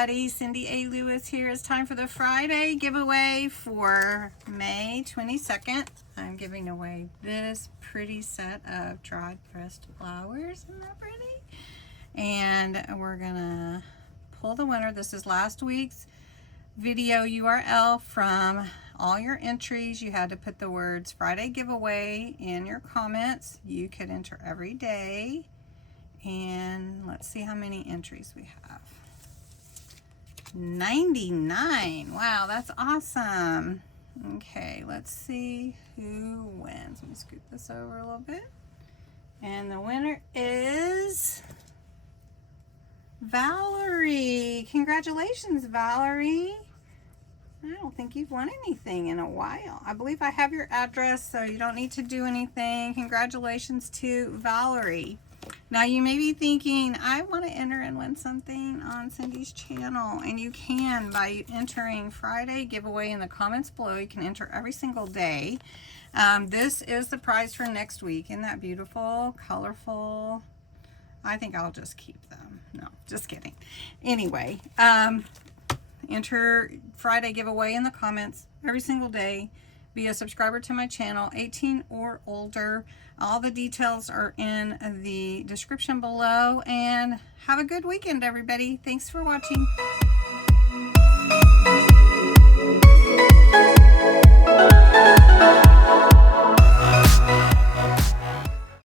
everybody. CindyALewis here. It's time for the Friday giveaway for May 22nd. I'm giving away this pretty set of dried pressed flowers. Isn't that pretty? And we're gonna pull the winner. This is last week's video URL. From all your entries, you had to put the words Friday giveaway in your comments. You could enter every day. And let's see how many entries we have. 99. Wow, that's awesome. Okay, let's see who wins. Let me scoot this over a little bit. And the winner is Valerie. Congratulations, Valerie. I don't think you've won anything in a while. I believe I have your address, so you don't need to do anything. Congratulations to Valerie. Now you may be thinking, I want to enter and win something on Cindy's channel, and you can by entering Friday giveaway in the comments below. You can enter every single day. This is the prize for next week. Isn't that beautiful, colorful? I think I'll just keep them. No, just kidding. Anyway, enter Friday giveaway in the comments every single day. Be a subscriber to my channel, 18 or older. All the details are in the description below. And have a good weekend, everybody. Thanks for watching.